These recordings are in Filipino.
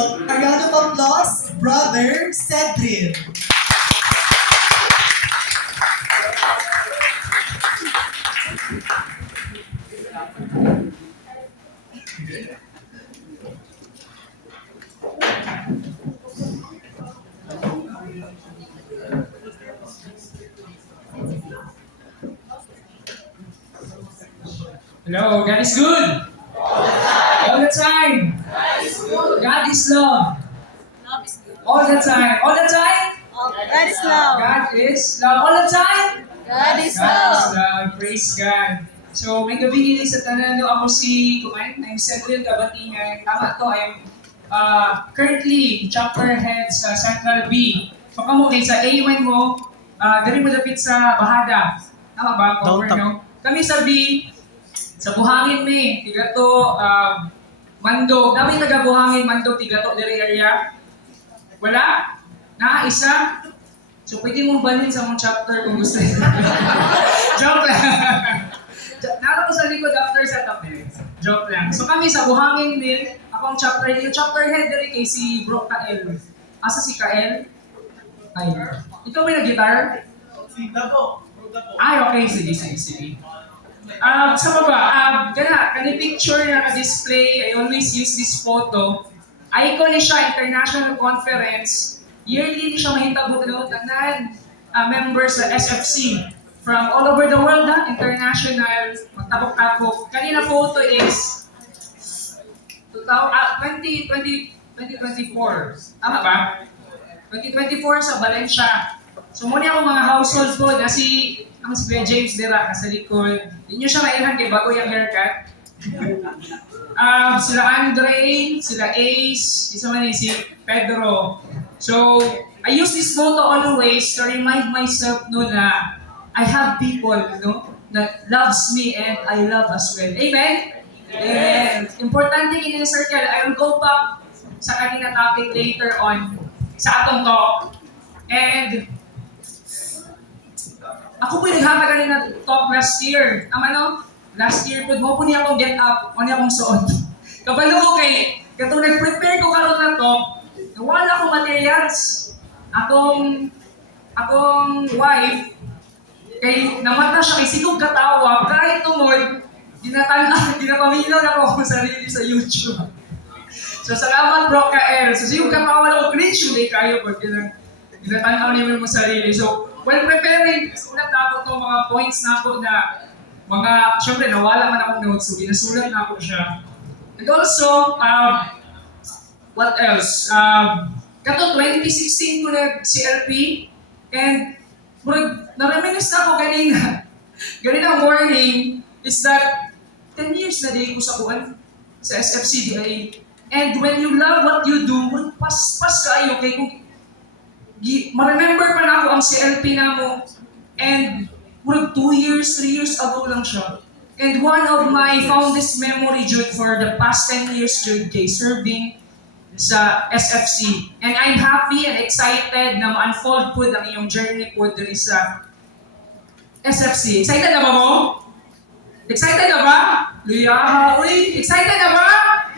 a round of applause, Brother Cedrin. Hello, God is good. All the time. God is love. Love is good. All the time. All the time. God is love. God is love. All the time. God is God is love. love. Praise God. So, may gabi ini sa tanan. Ako si Kuman. I'm Cedric Kabatingan. Tama to. I'm currently chapter head sa Central B. So, kamo kay sa A1 mo, dali mo dapit sa Bahada. Tama ba? Cover, no? Kami sa B, sa Buhangin mi, tiga to, Mandog. Dami nagabuhangin Mandog, tiga to, diri area. Wala? Isa? So pwede mong banin sa mong chapter kung gusto niyo. Joke lang. Nara ko sa likod after sa top eh. Joke lang. So kami sa Buhangin din, akong chapter head diri kay si Bro Kael. Asa si Kael? Ay. Ikaw may nag-guitar? Si Dapo. Ay, okay. Sige. Sa baba, kani picture na ka-display, I always use this photo. Icon ni siya, international conference. Yearly ni siya mahitabo tanan members sa SFC from all over the world, international, magtabok-tabok. Kanina photo is 2024. Tama ba? 2024 sa Valencia. So muna akong mga household ko na si Kuya James Dera sa likod. Hindi nyo siya mailhan kay bago yung haircut. Sila Andre, sila Ace, isa man si Pedro. So, I use this photo always to remind myself na I have people that loves me and I love as well. Amen? Amen. Importante in the circle, I will go back sa kanina topic later on sa atong talk. And ako po naghama kanina talk last year. Last year po, mo po niya akong get up, mo niya akong suot. Kabalo ko kay, katong nag-prepare ko karon na talk, wala akong materials. Akong wife, kay namata siya kay sigog katawa, kahit tumoy, ginapamilaw na ako akong sarili sa YouTube. So salamat Bro Kael. So sigog katawa na ako, cringe yung kayo pag ginatanaw niyo mo sarili. So, when preparing, sulat na ako itong mga points na ako na syempre nawala man akong notes, so ginasulat na ako siya. And also, what else? Kato 2016 ko nag-CLP, and na-reminisce na ako ganina morning, is that 10 years na din ko sa kuwan, sa SFCDA. And when you love what you do, pas kayo, kay kung ma-remember pa na ako ang CLP na mo, and 2 years, 3 years ago lang siya. And one of my fondest memory, Jude, for the past 10 years, Jude, kay serving sa SFC. And I'm happy and excited na ma-unfold po ang iyong journey po diri sa SFC. Excited na ba mo? Excited na ba? Luya! Uy! Excited na ba?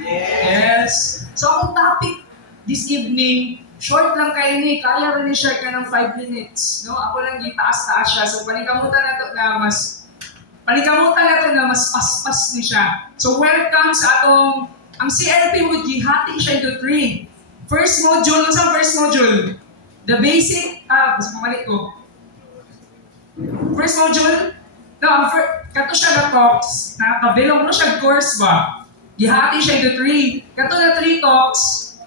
Yes! So akong topic this evening, short lang kayo ni, kaya rin i-share ka ng 5 minutes. No? Ako lang itaas-taas siya. So panikamutan na to na mas paspas ni siya. So welcome sa atong, ang CLP mo, gihati siya into 3. First module, ano sa first module? The basic, mas pamalik ko. First module, kato siya na talks, nakabilong mo siya course ba? Gihati siya into 3. Kato na 3 talks,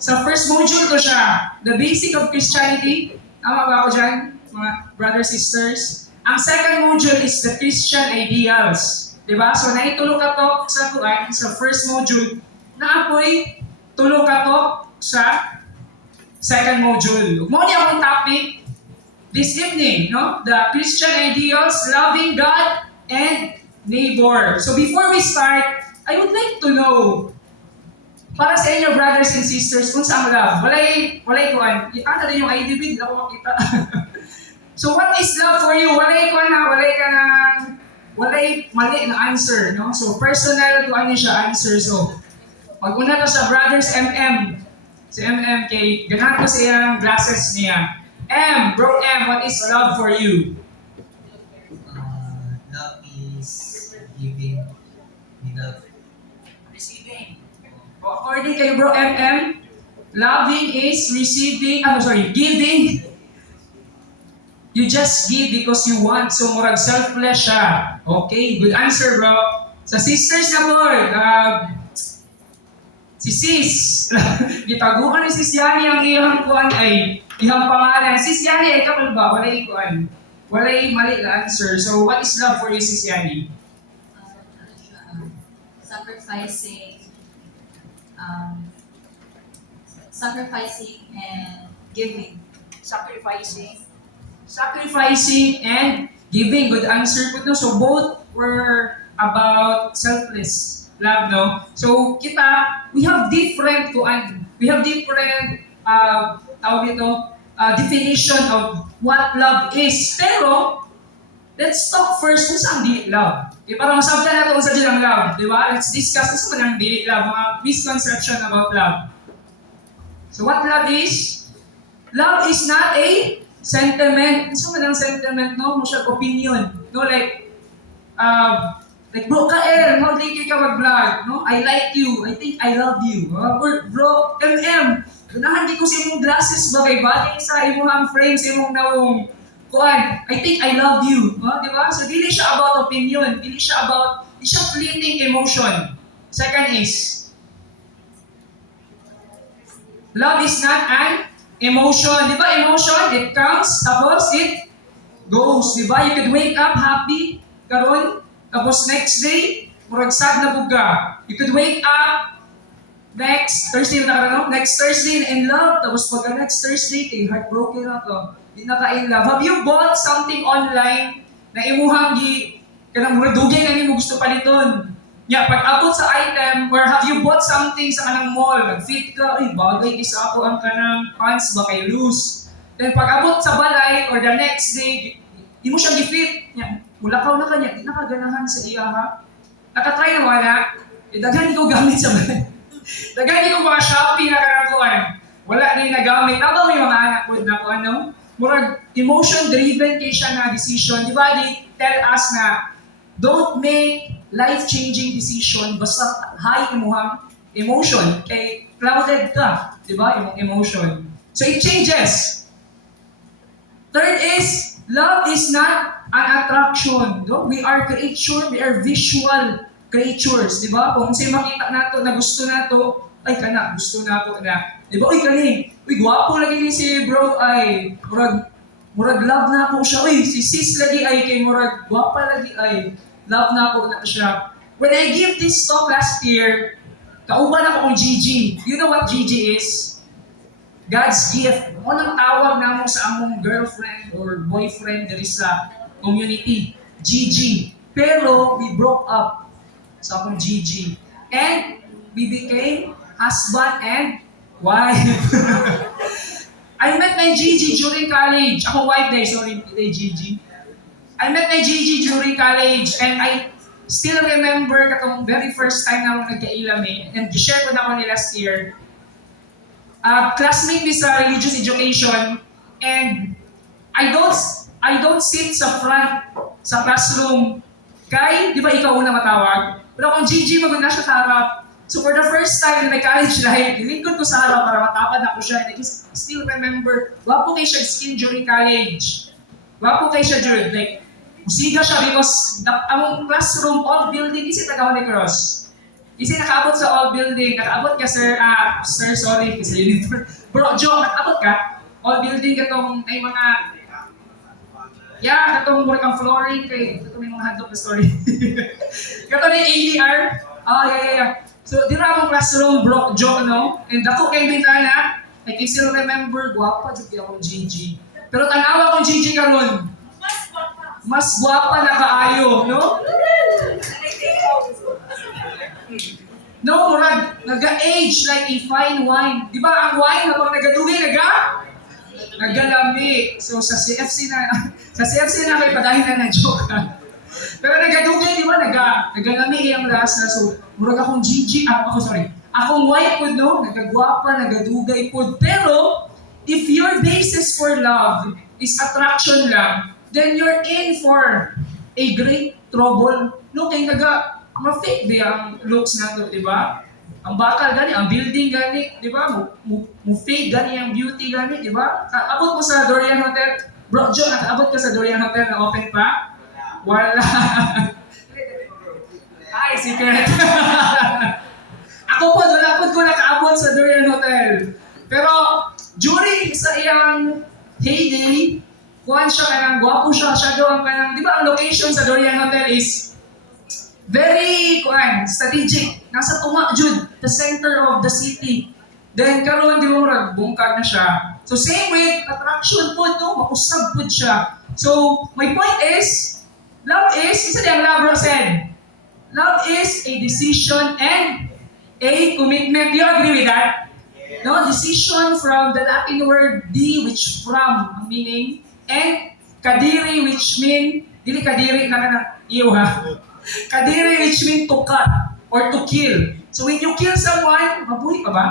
sa first module ko siya, the basic of Christianity. Tama ba ako dyan, mga brothers, sisters? Ang second module is the Christian ideals. Diba? So, naitulo ka to sa first module. Na apoy, tulo ka to sa second module. Mo niya akong topic this evening, no? The Christian ideals, loving God and neighbor. So, before we start, I would like to know, para sa inyo, brothers and sisters, kung saan love? Walay kuhan. Ano din yung IDB, hindi ako makita. So what is love for you? Walay mali na answer, no? So personal kuhan niya siya answer. So, pag una ka sa brothers MM, Si MM kay ganahan ko sa iyang glasses niya. Bro M, what is love for you? Love is giving without Receiving. According kay Bro MM, loving is receiving, giving. You just give because you want. So, murag selfless siya. Okay, good answer, bro. Sa sisters na board, si Sis. Gitaguan ni Sis Yani ang iyang kuan ay iyang pangalan. Sis Yani ay kapal ba? Walay kuan. Walay mali na answer. So, what is love for you, Sis Yani? Sacrificing, sacrificing and giving. Sacrificing and giving. Good answer po to. So both were about selfless love, no? So we have different definition of what love is. Pero let's talk first kung saan dili love. Okay, para masabtan natin kung saan dili ang love, di ba? Let's discuss kung saan ang dili love, mga misconception about love. So what love is? Love is not a sentiment. So man ang sentiment, no? Mo siya opinion. No, like bro, Kael, how late ka mag-vlog? No? I like you. I think I love you. Or bro, MM, ganahan di ko sa imong glasses bagay-bagay sa imong frame, sa imong nawong kuan. I think I love you. Di ba? So, dili siya about opinion. Dili siya fleeting emotion. Second is, love is not an emotion. Di ba emotion? It comes, tapos it goes. Di ba? You could wake up happy, karon, tapos next day, murag sad na buga. You could wake up next Thursday in love, tapos pagka next Thursday, kay heartbroken na to. Di na ka in love. Have you bought something online na imuhang kanang murag dugay na mo gusto paliton? Pag abot sa item, or have you bought something sa kanang mall, nag-fit ka, ay bagay isa ako ang kanang pants ba kay loose. Then pag abot sa balay, or the next day, di mo siya gi-fit. Mulakaw na kanya, di nakaganahan sa iya ha. Nakatry na wala, daghan ko gamit sa balay. Daghan ko mga Shopee na kanakuan. Wala din nagamit. Nabaw yung mga anak ko na kung ano. Murag emotion-driven kay siya na decision. Di ba, they tell us na don't make life-changing decision basta high imuhang emotion. Kay clouded ka. Di ba, imong emotion. So it changes. Third is, love is not an attraction. No? We are visual creatures. Di ba? Kung sa'yo makita nato na gusto nato, ay kana, gusto na ako na. Di ba? Uy, kani. Uy, gwapo lagi ni si bro ay. Murag love na ako siya. Uy, si sis lagi ay kay murag gwapa lagi ay. Love na ako na siya. When I give this talk last year, kauban ako kong Gigi. You know what Gigi is? God's gift. Unang tawag na mo sa among girlfriend or boyfriend diri sa community. Gigi. Pero we broke up sa akong Gigi. And we became husband and wife. I met my Gigi during college. Ako wife day, sorry, hindi Gigi. I met my Gigi during college and I still remember katong very first time na ako nagkailami and share ko na ako ni last year. Classmate mi sa religious education and I don't sit sa front sa classroom kay, di ba ikaw una matawag? Pero kung Gigi, maganda siya sa harap. So for the first time in my college life, nilingkod ko sa harap para matapad ako siya. And I still remember, wapo kay siya skin during college. Wapo kay siya during, like, musiga siya because ang classroom, all building, isi taga Holy Cross. Isi nakaabot sa all building, nakaabot ka sir, sorry, kasi uniform. Bro, Joe, nakaabot ka? All building katong, ay mga, katong work ang flooring kay, ito may mga handok na story. Katong yung ADR, So, di na akong classroom, bro, Joe, no? And ako kay bintana, I can still remember, guwapa, Joe, akong Gigi. Pero tanawa akong Gigi karon. Mas guwapa na kaayo, no? No, murag, naga-age like a fine wine. Di ba ang wine, habang nagadugi, nagalami. So sa CFC na may padahin na na-joke. Pero nagadugi, di ba, nagalami yung last na. So, murag akong Gigi, Akong wife po, no? Nagagwapa, nagadugay po. Pero, if your basis for love is attraction lang, then you're in for a great trouble. No, kaya ma-fake ba ang looks na to, di ba? Ang bakal gani, ang building gani, di ba? Mu-fake gani ang beauty gani, di ba? Abot mo sa Dorian Hotel. Bro, John, abot ka sa Dorian Hotel na open pa? Wala. Ay, secret. Ako po, wala po ko nakaabot sa Dorian Hotel. Pero, during sa iyang heyday, kuhan siya kanang, gwapo siya, siya doon kanang, di ba ang location sa Dorian Hotel is very, kuhan, strategic. Nasa tuma, Jude, the center of the city. Then, karoon, di mo bungkag na siya. So, same with attraction po, no? Mausab po siya. So, my point is, love is, isa diyang love said, love is a decision and a commitment. Do you agree with that? No, decision from the Latin word di, which from, ang meaning, and kadiri, which mean, dili kadiri na na, iyo ha. Kadiri, which mean to cut or to kill. So when you kill someone, mabuhi pa ba?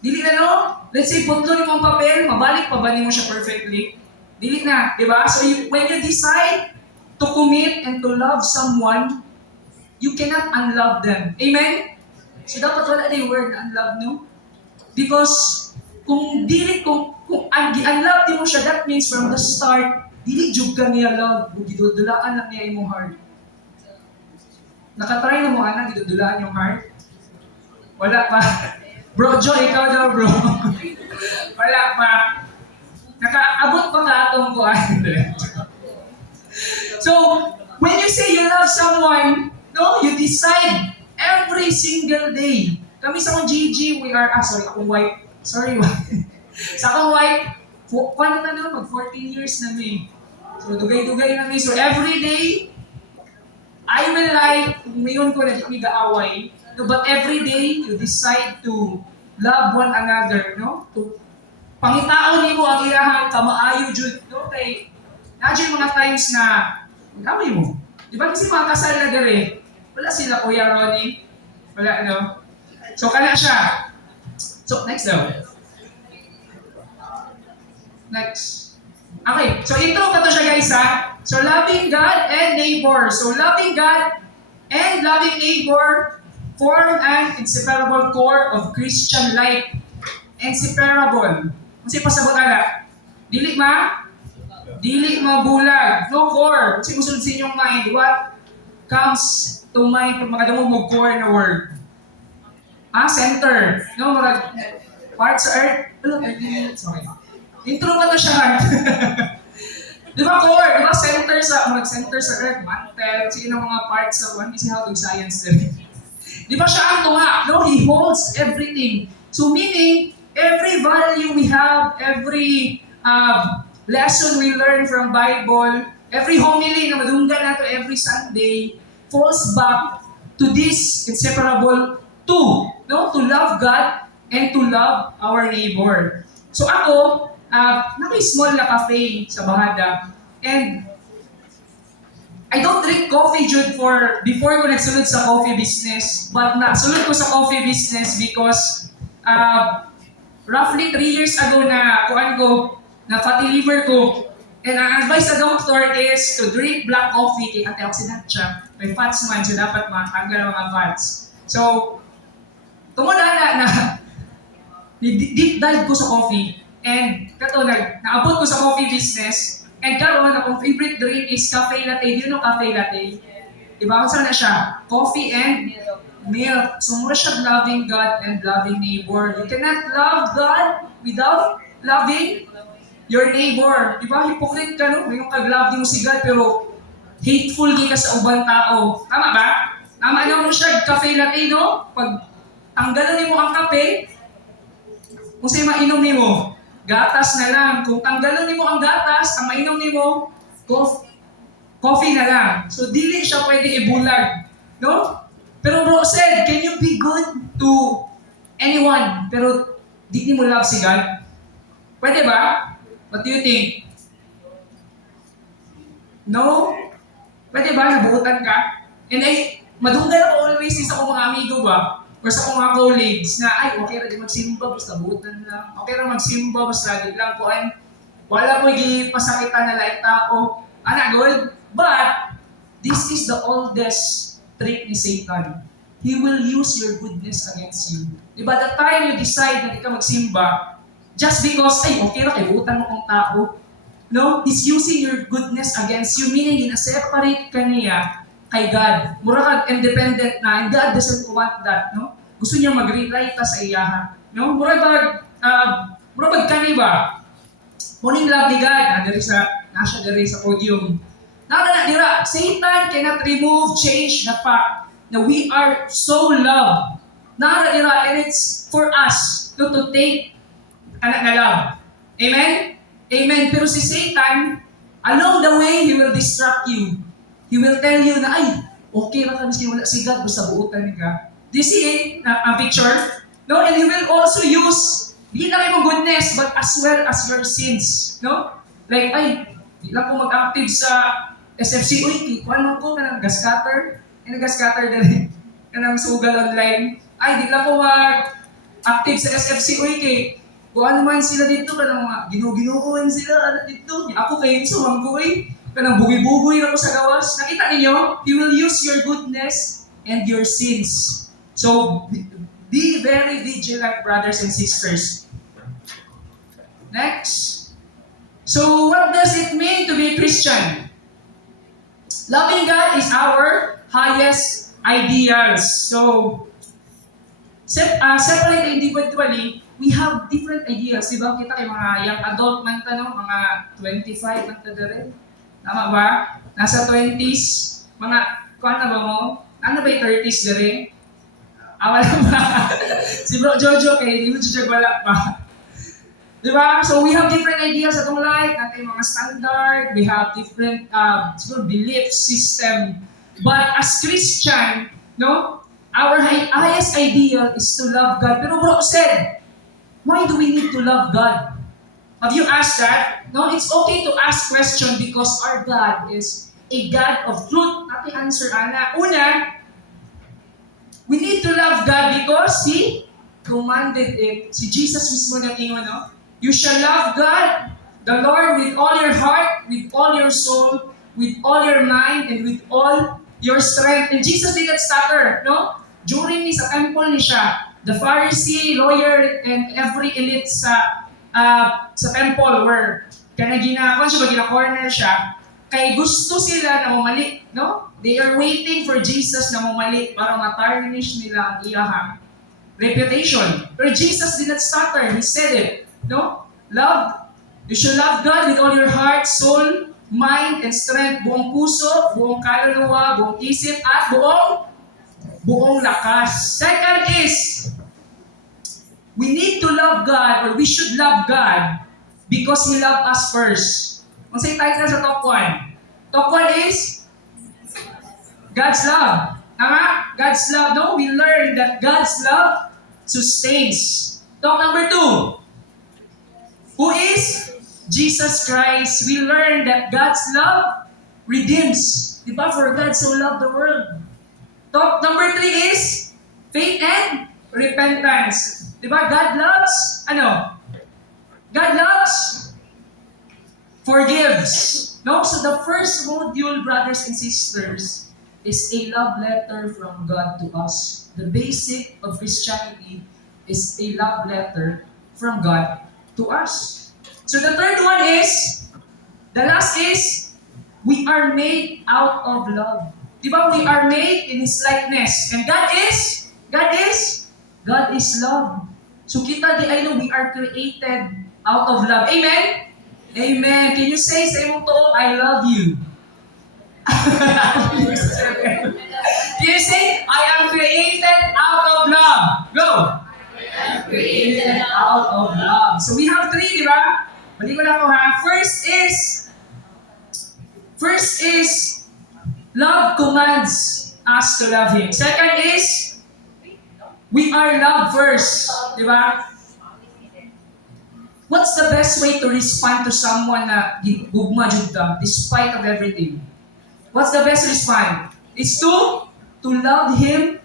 Dili na no? Let's say, putlo ni mong papel, mabalik pa ba ni mo siya perfectly? Dili na, di ba? So when you decide to commit and to love someone, you cannot unlove them. Amen? So dapat wala na yung word na unlove, no? Because kung unlove di mo siya, that means from the start, dili jud ka niya love, gidudulaan lang niya imong heart. Nakatry na mo anak, gidudulaan yung heart? Wala pa. Bro, Joe, ikaw daw, bro. Wala pa. Nakaabot pa ka atong kuhan. So, when you say you love someone, no, you decide every single day. Kami sa akong GG, we are, akong wife. Sorry, wife. Sa akong wife, paano na nun? Mag 14 years na mi. So, dugay-dugay na mi. So, every day, I will like, ngayon ko na di gaaway, no, but every day, you decide to love one another, no? To pangitaon nimo ang iyahang kamaayo jud, no? Kay nadyo mga times na gamay mo. Di ba kasi mga kasal na dere, wala sila Kuya Ronnie, wala ano. So kana siya. So next daw. Next. Okay, so intro pa to siya guys ha. So loving God and neighbor. So loving God and loving neighbor form an inseparable core of Christian life. Inseparable. Kasi pasabot ala. Dili mabulag. No core. Kasi musulod sa inyong mind. What comes to mind pag makadamo mo core na word? Center. No, mga part sa earth. Sorry. Intro pa to siya, heart. Di ba core? Di ba center sa earth? Mantle. Sige ng mga parts sa one. Kasi how to science din. Di ba siya ang tunga? No, he holds everything. So meaning, every value we have, every lesson we learn from Bible, every homily na madunggan nato every Sunday, falls back to this inseparable two, no? To love God and to love our neighbor. So ako, naka-small na cafe sa Bahada, and I don't drink coffee, Jude, before ko nagsunod sa coffee business, but nasunod ko sa coffee business because roughly 3 years ago na fatty liver ko, and ang advice sa doctor is to drink black coffee kay antioxidant siya. May fats man, so dapat matanggal ang mga fats. So, tumula na deep dive ko sa coffee, and kato naabot ko sa coffee business, and karon akong favorite drink is cafe latte. Do you know cafe latte? Diba? Kung saan na siya? Coffee and milk. So, mura siya loving God and loving neighbor. You cannot love God without loving your neighbor. Diba? Hypocrite ka, no? Ngayong kag-love mo si God, pero hateful di ka sa ubang tao. Tama ba? Tama mo siya, cafe latte, no? Pag tanggalan mo ang kape, kung sa'yo mainom mo, gatas na lang. Kung tanggalan mo ang gatas, ang mainom mo, coffee na lang. So, dili siya pwede ibulag. No? Pero bro said, can you be good to anyone, pero di mo love si God? Pwede ba? What do you think? No? Pwede ba? Nabuhutan ka? And madunggal ako always sa akong mga amigo ba? or sa akong mga colleagues na, ay, okay ra di magsimba, basta butan lang. Okay ra magsimba, basta di lang kuan. Wala ko pasakitan na lahat tao. Ana, good? But, this is the oldest trick ni Satan. He will use your goodness against you. Diba, the time you decide na di ka magsimba, just because, ay, okay ra kay butan mo kong tao. No? He's using your goodness against you, meaning gina-separate ka niya kay God. Mura kag independent na, and God doesn't want that, no? Gusto niya mag-rely ta sa iyahan. No? Mura bag kani ba? Muning love ni God, nasa diri sa podium. Nada dira, Satan cannot remove, change the fact that we are so loved. Nada dira, and it's for us to take anak na love. Amen? Amen. Pero si Satan, along the way, he will distract you. He will tell you na, ay, okay lang kami wala si God, basta buutan ka. Do you see ang picture? No? And he will also use, di lang yung goodness, but as well as your sins. No? Like, ay, di lang ko mag-active sa SFC. Uy, kuhan ko ka ng gas-cutter. Gas-cutter din. Kanang sugal online. Ay, di lang ko mag-active sa SFC. Uy, kung ano man sila dito, kanang mga ginuginuuan sila, ano dito. Ako kayo sa manggoy, kanang bugi-bugoy na ko sa gawas. Nakita ninyo, He will use your goodness and your sins. So, be very vigilant, brothers and sisters. Next. So, what does it mean to be a Christian? Loving God is our highest ideals. So, separate individually, we have different ideas. Diba? Kita kay mga young adult man tanong, mga 25 man ta rin. Tama ba? Nasa 20s, mga, kuha na ba mo? Ano ba yung 30s rin? Wala ba? Si Bro Jojo, kay di mo Jojo wala pa. Diba? So we have different ideas atong life, natin mga standard, we have different belief system. But as Christian, no, our highest ideal is to love God. Pero bro said, why do we need to love God? Have you asked that? No, it's okay to ask question because our God is a God of truth. Natin answer, ana. Una, we need to love God because He commanded it. Si Jesus mismo natingon, no? You shall love God, the Lord, with all your heart, with all your soul, with all your mind, and with all your strength. And Jesus did not stutter, no? During sa temple ni siya, the Pharisee, lawyer, and every elite sa temple were gina-corner siya, kay gusto sila na mamali, no? They are waiting for Jesus na mamali para ma-tarnish nila ang iyahang reputation. But Jesus did not stutter. He said it, no? You should love God with all your heart, soul, mind, and strength, buong puso, buong kaluluwa, buong isip, at buong lakas. Second is, we need to love God, or we should love God, because He loved us first. Kung say tayo na sa top 1. Top 1 is God's love. Tama? God's love. No, we learn that God's love sustains. Top number 2. Who is Jesus Christ? We learn that God's love redeems. Diba? For God so loved the world. Top number 3 is faith and repentance. Diba? God loves, God loves, forgives. No? So the first module, brothers and sisters, is a love letter from God to us. The basic of Christianity is a love letter from God to us. So the third one is, the last is, we are made out of love. Diba? We are made in His likeness. And God is love. So kita di ay no, we are created out of love. Amen? Amen. Can you say sa imong to, I love you? Can you say, I am created out of love? Go! I am created out of love. So we have 3, di ba? Balik ko lang ko ha. First is, love commands us to love Him. Second is, we are loved first. Di ba? What's the best way to respond to someone na gugma jud ka despite of everything? What's the best response? It's to love him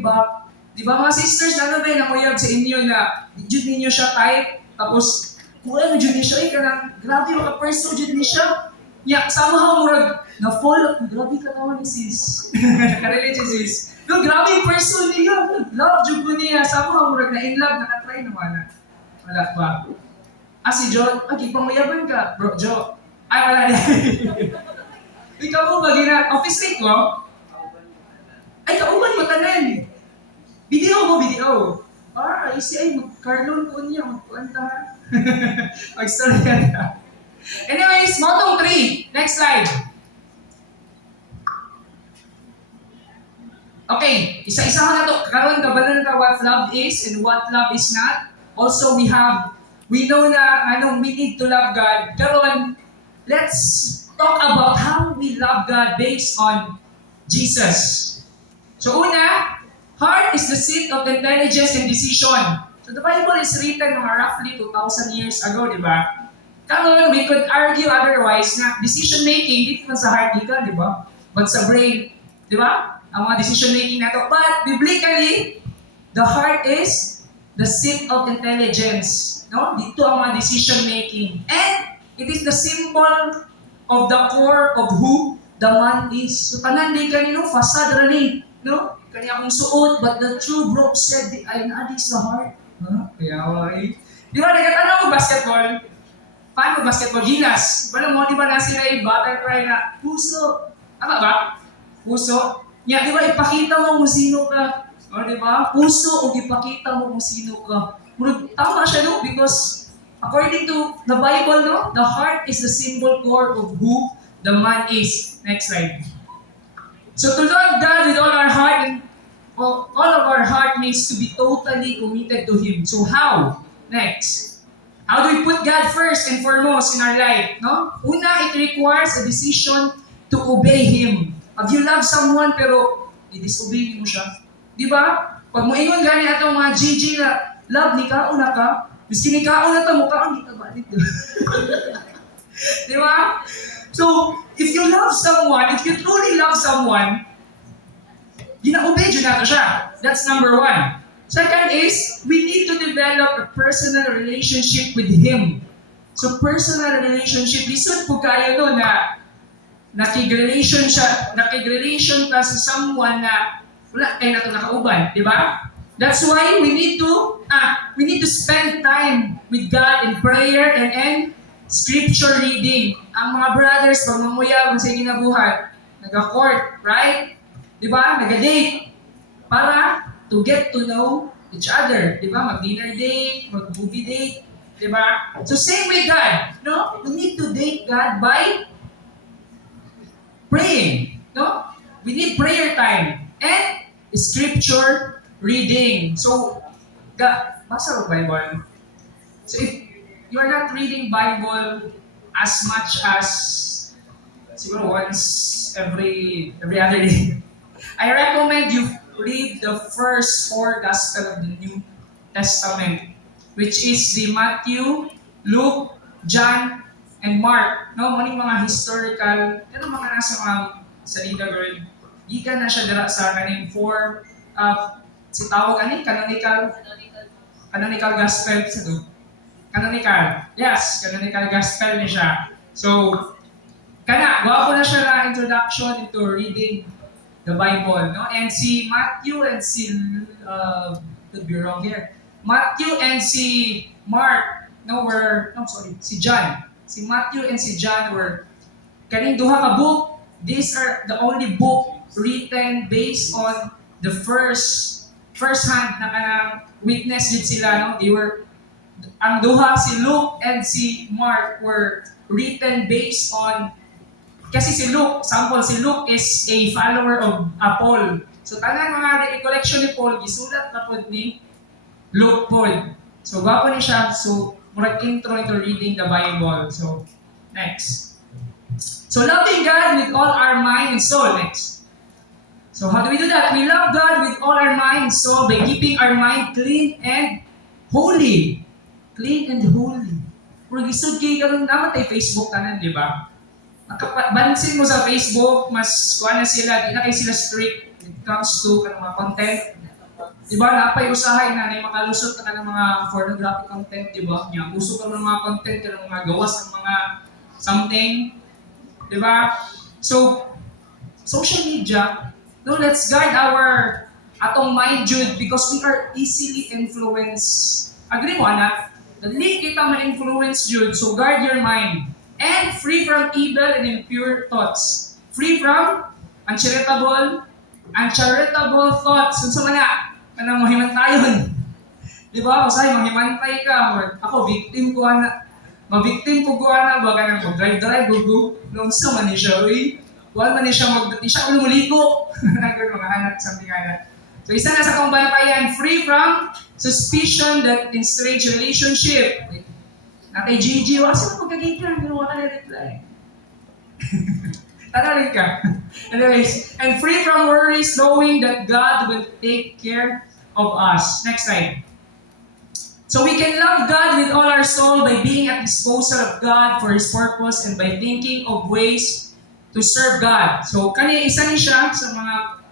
back Di ba mga sisters, ano ba yung namuyab sa inyo na jud ninyo siya type, tapos kung ano jud niya siya, ay kanang grabe maka-person jud niya siya. Ya, somehow murag na fall, grabe ka naman ni sis. Nakarelate si sis. No, grabe yung person niya. Love jud ko niya. Somehow murag na in love, nakatry naman na. Wala ba? Si John, pangmayaban ka. Bro, Joe. Ay, wala niya. Ikaw mo ba office mate ko? Ay, kauban mo tanan. Video mo, video. Isi ay, mag-carlon ko niya, magpuanta. Mag-story ka. Anyways, motto 3. Next slide. Okay, isa-isa ko na to. Karon kabalan ka what love is and what love is not. Also, we know na we need to love God. Karon, let's talk about how we love God based on Jesus. So una, heart is the seat of intelligence and decision. So the Bible is written mga roughly 2,000 years ago, di ba? Karon, we could argue otherwise na decision making, dito man sa heart dito, di ba? But sa brain, di ba? Ang mga decision making na to. But biblically, the heart is the seat of intelligence. No? Dito ang mga decision making. And it is the symbol of the core of who the man is. So tanan di kanino fasad rani, no? Kanya akong suot, but the true broke said di ay naadi sa heart. Kaya wala. Di ba nagkatanaw basketball? Paano basketball? Gilas. Wala mo, di ba na sila yung butterfly na puso? Tama ba? Puso. Yan, di ba ipakita mo kung sino ka? O, di ba? Puso o ipakita mo kung sino ka. Tama siya, no? Because according to the Bible, no? The heart is the symbol core of who the man is. Next slide. So to love God with all our heart and all of our heart means to be totally committed to Him. So how? Next. How do we put God first and foremost in our life? No? Una, it requires a decision to obey Him. Have you love someone pero i-disobey mo siya? Di ba? Pag moingon gani atong mga GG na love ni kaon na ka, miskin ni kaon na ta mo kaon di ka ba dito. Di ba? So, if you love someone, if you truly love someone, gina-obey dyan nato siya. That's number 1. Second is, we need to develop a personal relationship with Him. So, personal relationship, lisod po kayo no na nakig-relation ka sa someone na wala kayo na ito nakauban, di ba? That's why we need to spend time with God in prayer and scripture reading. Ang mga brothers, pag mamuyab sa ginabuhat, nag-court, right? Di ba? Nag-date. Para to get to know each other. Di ba? Mag-dinner date, mag-movie date. Di ba? So same with God. No? We need to date God by praying. No? We need prayer time. And scripture reading. So, basa mo Bible. So if you are not reading Bible as much as siguro once every other day, I recommend you read the first 4 Gospel of the New Testament, which is the Matthew, Luke, John, and Mark. No, maning mga historical, ano mga nasa mga salida girl, gikan na siya dira sa kaning 4 si tawag ani canonical gospel sa to. Canonical. Yes, canonical gospel ni siya. So, gwapo na siya na introduction into reading the Bible, no? And si Matthew and si could be wrong here. Matthew and si Mark, si John. Si Matthew and si John were kaning duha ka book. These are the only book written based on the first hand na kanang witness din sila, no? They were ang duha si Luke and si Mark were written based on kasi si Luke is a follower of Paul. So tanan mga recollection ni Paul gisulat na pud ni Luke Paul. So gwapo ni siya. So murag intro into reading the Bible. So next. So loving God with all our mind and soul. Next. So how do we do that? We love God with all our mind and soul by keeping our mind clean and holy. Clean and holy. Murag isod kay karon naman tay Facebook tanan, di ba? Bansin mo sa Facebook, mas kuha na sila, di na kayo sila strict when it comes to mga content. Diba, napay usahay na makalusot ka ng mga pornographic content, diba? Nga, puso ka ng mga content, ka ng mga gawas ng mga something. Diba? So, social media, no, let's guide our atong mind, Jude, because we are easily influenced. Agree mo, anak? Dali kita ma-influence, Jude, so guard your mind. And free from evil and impure thoughts. Free from uncharitable thoughts. Kung sa mga, kanang mahimantayon. Di ba? Usay, mahimantay ka. Ako, victim ko na. Mabiktim ko ko na ba ka nang mag-drive-drive, gugu. Noon sa man siya, uy. Kuhan man siya mag-dati siya, ulo muliko. Nagawin mga anak, something like that. So isa na sa kong bantayan, free from suspicion that enstranged relationship. Natay Gigi, wala sila magkagigyan, pero wala na reply. Tatarin ka. Anyways, and free from worries, knowing that God will take care of us. Next slide. So we can love God with all our soul by being at disposal of God for His purpose and by thinking of ways to serve God. So isa ni siya sa mga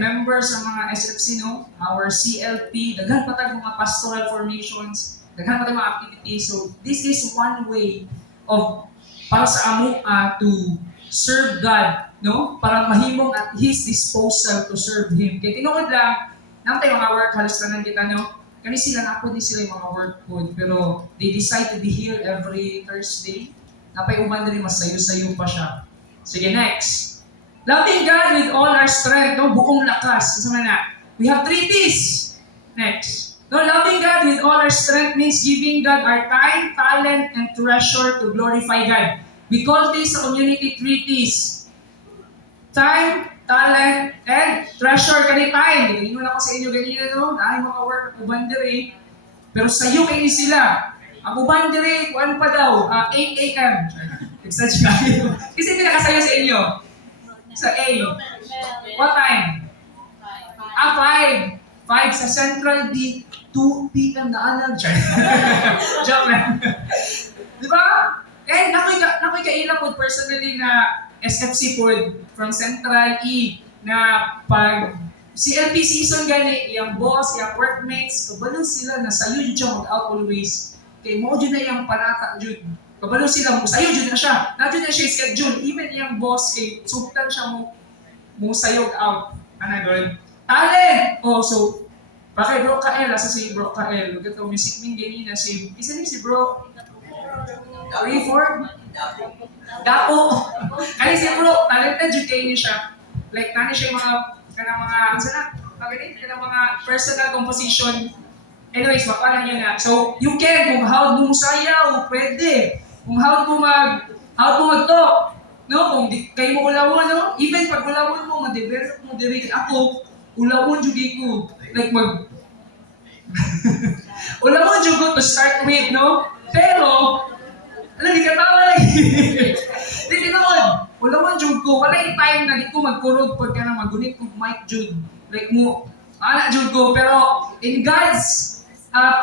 members sa mga SFC, no? Our CLP, daghan pa tayong mga pastoral formations, daghan pa tayong mga activities. So this is one way of para sa amo to serve God, no? Para mahimong at His disposal to serve Him. Kaya tinuod lang, naman tayo mga work, halos tanan kita, no? Kani sila, napo din sila yung mga work code, pero they decide to be here every Thursday. Napay uman din, mas sayo-sayo pa siya. Sige, next. Loving God with all our strength, no? Buong lakas. Sama na. We have 3 T's. Next. No, loving God with all our strength means giving God our time, talent, and treasure to glorify God. We call this sa community 3 T's. Time, talent, and treasure. Kani time. Gingon ako sa inyo ganina, no? Naay mga work at uban diri. Pero sayo kayo sila. Ang uban diri, kuan pa daw, 8 a.m. Exage kayo. Kasi pinakasayo sa inyo. Sa A. What time? 5. 5 sa Central D. 2 p.m. na anang. Joke lang. Di ba? Eh, nakoy kaila po personally na SFC po from Central E na pag CLP season gani, yung boss, yung workmates, kabalo sila na sayo dyan siya mag-out always. Kaya mo dyan na yung panata dyan. Kabalo sila, sayo dyan na siya. Na dyan na siya schedule. Even yung boss, kay subtan siya mo sayo out. Ano girl? Talent! Oh, so, bakit Bro Kael, asa si Bro Kael? Ito, music min ganina si, isa ni si Bro? Rayford? Dapo. Kaya si Bro, talented dyan kayo niya siya. Like, nani siya yung mga personal composition. Anyways, mapala niyo na. So, you can, kung how mo sayaw, pwede. Kung how mo mag-talk. No? Kung kayo mo ulawon, no? Even pag ulawon mo, ma-develop mo diri. Ako, ulawon jugi ko. Like ulawon jugi ko to start with, no? Pero, di ka tawa lagi. Di tinood. Ulawon jugi ko. Wala yung time na di ko magkurog pag ka na magunit kong mic jugi. Like mo, anak jugi ko. Pero, in God's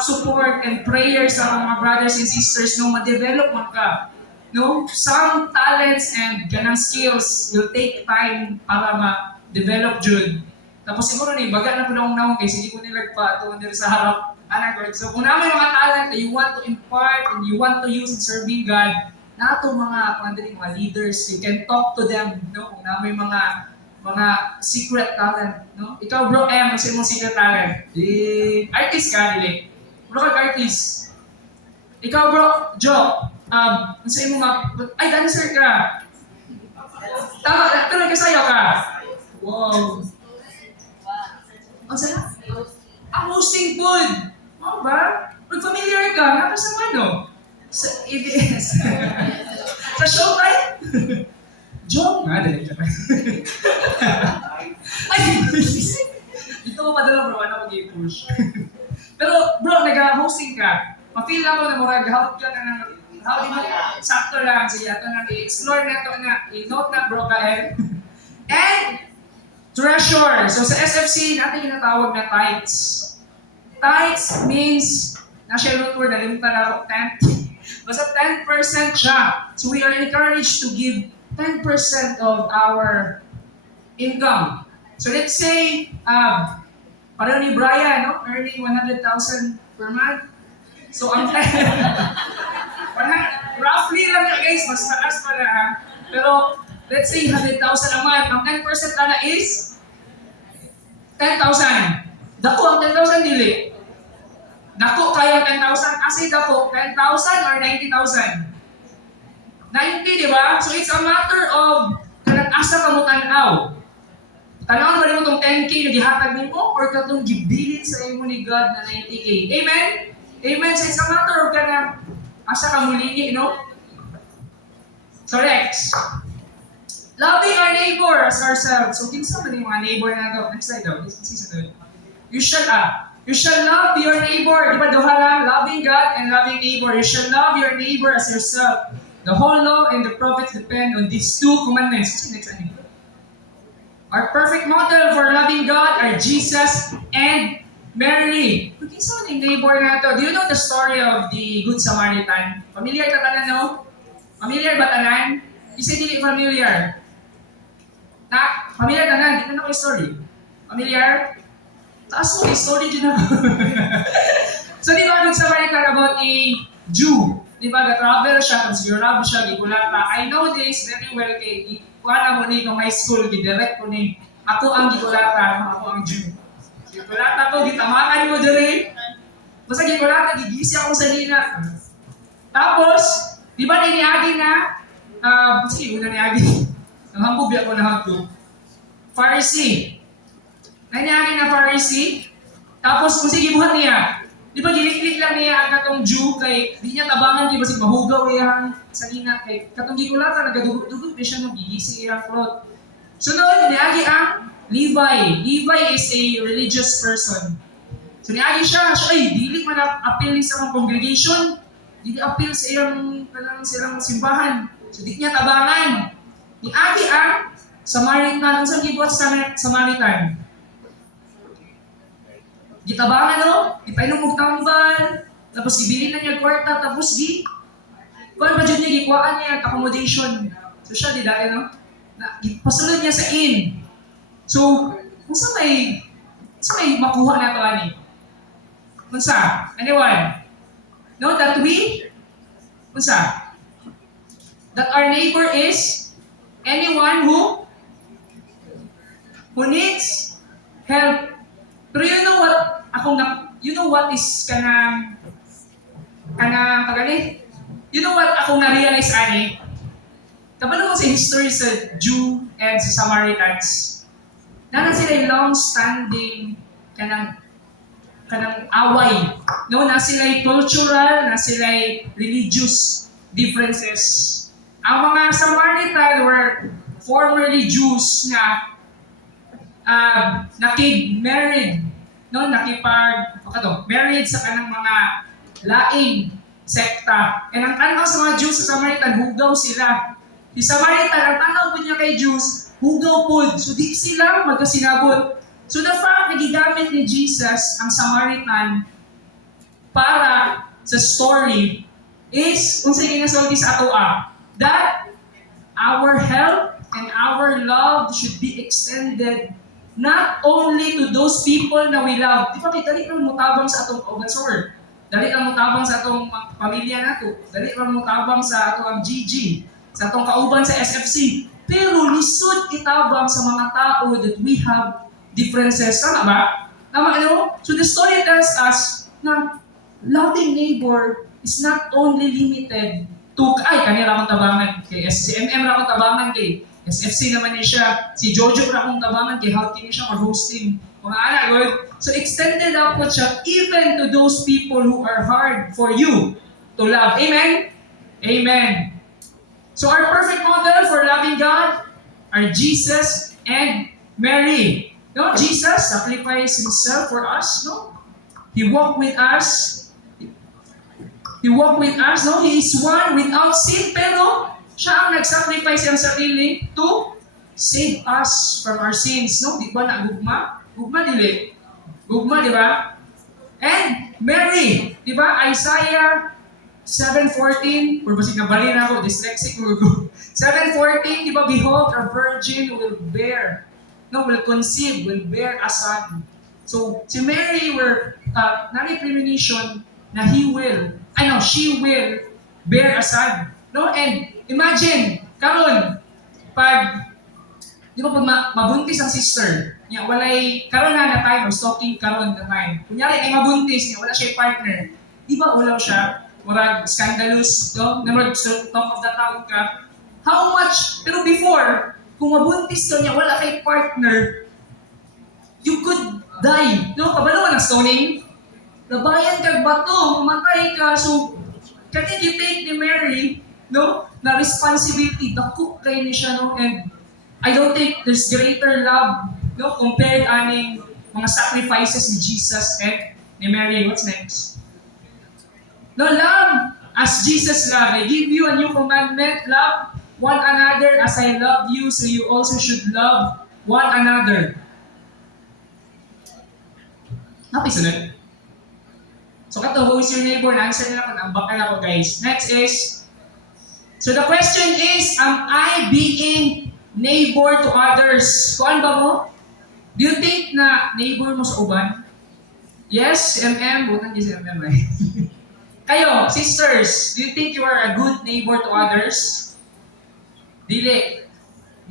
support and prayers sa mga brothers and sisters, no, ma-develop man ka. No? Some talents and ganang skills will take time para ma-develop jud. Tapos siguro ni baga na po na akong kay sige ko nilagpa ito nila sa harap. Anak, so kung naman mga talent na you want to impart and you want to use in serving God, na ito mga leaders, you can talk to them, no? Kung naman mga secret talent, no? Ikaw Bro M, kasi mong secret talent. Artist ka, dili. Bro artist. Ikaw Bro Joe, sa imo ay dancer ka. Tama, pero kasayaw ka. Wow. Ang sarap. Hosting food. Oo ba? Pag familiar ka, napa sa ano? Sa ABS. Sa Showtime? Joke nga, dali ka. Ay, dito ko padala bro, ano mag-i-push. Pero bro, nag-hosting ka. Ma-feel ako na mag-help ka na how di mo, sakto lang, sige, ito na, i-explore na ito na, i-note na bro Kael. And, treasure. So sa SFC, natin yung natawag na tithes. Tithes means, na-share root word, nalimutan na ako, 10. Basta 10% siya. So we are encouraged to give 10% of our income. So let's say, pareho ni Brian, no? Earning 100,000 per month. So, ang roughly lang na guys, mas taas pa na ha. Pero, let's say 100,000 a month. Ang 10% na is 10,000. Dako ang 10,000 dili. Dako kayo ang 10,000 kasi dako 10,000 or 90,000. 90, di ba? So it's a matter of kanang asa ka mo tanaw. Tanaw ba nimo tong 10K na gihatag nimo or katong gibilin sa imo ni God na 90K? Amen? Amen. So it's a matter of kanang asa ka mo lini, no? So next. Loving our neighbor as ourselves. So kinsa man yung mga neighbor na to? Next slide daw. Let's see sa to. You shall love your neighbor. Di ba duha lang? Loving God and loving neighbor. You shall love your neighbor as yourself. The whole law and the prophets depend on these two commandments. What's the next one? Our perfect model for loving God are Jesus and Mary. Kung kinsa man yung neighbor na to, do you know the story of the Good Samaritan? Familiar ka tanan, no? Familiar ba tanan? Isa dili familiar. Na, familiar tanan, di na ko yung story. Familiar? Taas mo yung story dyan ako. So di ba Good Samaritan about a Jew? Di ba, ga-travel siya, kung sigurado siya, gigulata. I know this very well kay kuha mo ni kung high school, gidirect ko ni ako ang gigulata, ako ang Jew. Gigulata ko, gitamakan mo diri. Basta gigulata, gigisi ako sa lina. Tapos, di ba niniagi na, sige, una niagi. Nanghambog ako na hagdo. Pharisee. Naniagi na Pharisee. Tapos, kung sige, buhat niya. Di ba, giliklik lang niya ang katong Jew kay di niya tabangan kay basig mahugaw iyang salina kay katong gikulata nagadugot-dugot pa siya nung gigisi iyang cloth. Sunod, niagi ang Levi. Levi is a religious person. So niagi siya, ay, dili man appeal sa mga congregation. Dili appeal sa ilang simbahan. So di niya tabangan. Niagi ang Samaritan. Ang saan gibuhat sa Samaritan? Gitabangan, no? Ipainom og tambal, tapos gibilin na niya kwarta, tapos kuan ba dyan niya, gikuhaan niya accommodation. So siya, di dahil, no? Pasulod niya sa inn. So, kung sa may makuha na ito, ani? Kung sa? Anyone? No, that that our neighbor is anyone who needs help. Pero you know what is kanang pagani? You know what akong na-realize ani? Kabalo ko sa history sa Jew and sa Samaritans. Nanan sila yung long-standing kanang away. No, na sila yung cultural, na sila yung religious differences. Ang mga Samaritan were formerly Jews na nakig-married, no? Married sa kanang mga laing sekta. And ang tanaw sa mga Jews sa Samaritan, hugaw sila. Si Samaritan, ang tanaw po niya kay Jews, hugaw po. So di sila magkasinabot. So the fact na gigamit ni Jesus ang Samaritan para sa story is, kung sa ginasulti sa ato that our help and our love should be extended not only to those people na we love. Di ba, dali lang mutabang sa atong Ogansor. Dali lang mutabang sa atong pamilya nato. Dali lang mutabang sa atong GG. Sa atong kauban sa SFC. Pero lisod itabang sa mga tao that we have differences. Tama ba? Tama, ano? So the story tells us na loving neighbor is not only limited to, kanila akong tabangan kay SCMM ra akong tabangan kay SFC naman niya siya. Si Jojo ra akong tabangan kay Houghton niya siya mag-hosting. Mga anak, Lord. So extended up po siya even to those people who are hard for you to love. Amen? Amen. So our perfect model for loving God are Jesus and Mary. No, Jesus sacrificed himself for us, no? He walked with us. No? He is one without sin, pero siya ang nag-sacrifice ang sarili to save us from our sins, no? Di ba na gugma? Gugma, di ba? And Mary, di ba? Isaiah 7:14, or basig na bali na ako, dyslexic mo ko. 7:14, di ba? Behold, a virgin will conceive, will bear a son. So, si Mary nari premonition na she will bear a son. No? And imagine, karon pag di ba pag mabuntis ang sister, niya walay karon na time or stalking karon na time. Kunyari ay mabuntis niya, wala siya partner. Di ba ulaw siya? Murag scandalous, no? Na murag talk of the town ka. How much? Pero before, kung mabuntis ka niya, wala kay partner, you could die. No? Kabalo ang stoning. Nabayan kag bato, mamatay ka. So, kaya you take ni Mary, no? Na responsibility, dako kay ni siya, no? And I don't think there's greater love, no? Compared aning mga sacrifices ni Jesus and ni Mary. What's next? No, love as Jesus loved. I give you a new commandment, love one another as I love you, so you also should love one another. Napisunod. So kato, who is your neighbor? Na-answer nila ko, nambak na ako guys. Next is, so the question is, am I being neighbor to others? Kuan ba mo? Do you think na neighbor mo sa uban? Yes, MM. Butan di si MM eh. Kayo, sisters, do you think you are a good neighbor to others? Dili.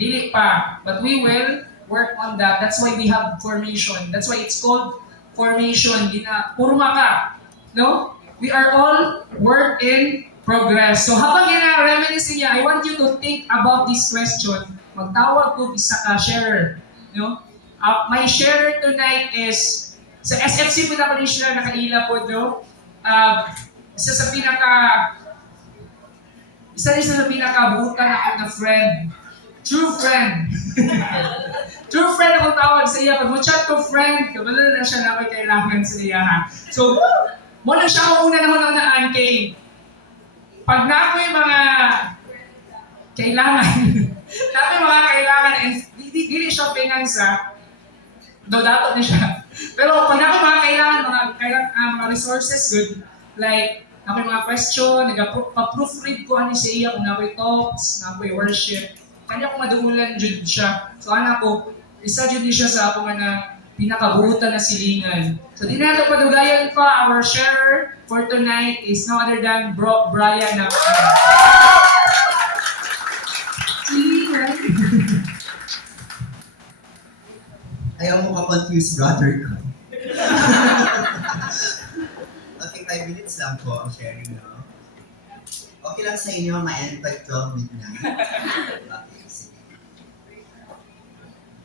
Dili pa. But we will work on that. That's why we have formation. That's why it's called formation. Purma ka. No? We are all work in progress. So habang reminisce niya, I want you to think about this question. Magtawag ko isa ka sharer. No? My sharer tonight is, sa SFC po na pa rin siya nakaila po do. Isa sa pinakabuutan ako na friend. True friend. True friend akong tawag sa iya. Pag mo-chat ko friend, kabalo na siya na may kailangan sa iya ha. So, muna siya kung una naman ang naan kay pag na ako yung mga kailangan, and hindi siya pinansa, dato na siya. Pero pag na ako mga kailangan, mga resources, good, like, ako yung mga question, nagpa-proofread ko ano sa iya, kung nako'y talks, nako'y worship, kanya ko maduulan jud siya. So anak ko, isa jud siya sa ako nga pinakabuutan na silingan. So di nato padugayan pa, our sharer for tonight is no other than Brian na silingan. Ayaw mo ka-confuse, brother ko. Okay, 5 minutes lang po ang sharing, no? Okay lang sa inyo, ma-end by 12 midnight. Okay, sige.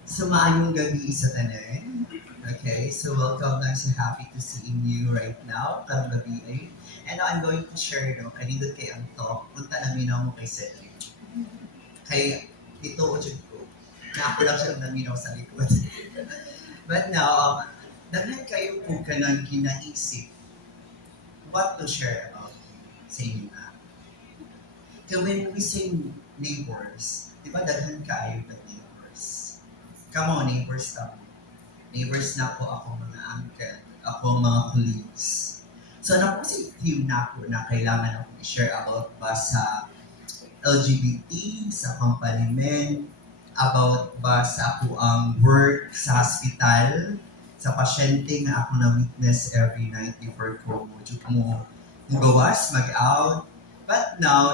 So, maayong gabi sa tanan. Okay, so welcome lang sa happy to seeing you right now, karong gabi ay. And now I'm going to share, no, kanindot kay ang talk, punta namin mo kay Cedric. Kay, ito o dyan ko, na ako lang siya naminaw sa likod. But now, dahil kayo po ka nang kinaisip, what to share about sa inyo na. So when we say neighbors, di ba daghan kaayo na neighbors? Come on, neighbors tamo. Neighbors na po ako mga uncle, ako mga colleagues. So naposite team na po na kailangan ako i-share about ba sa LGBT, sa company men, about ba sa ako ang work sa hospital, sa pasyente nga ako na-witness every night before ko mo gawas, mag-out. But now,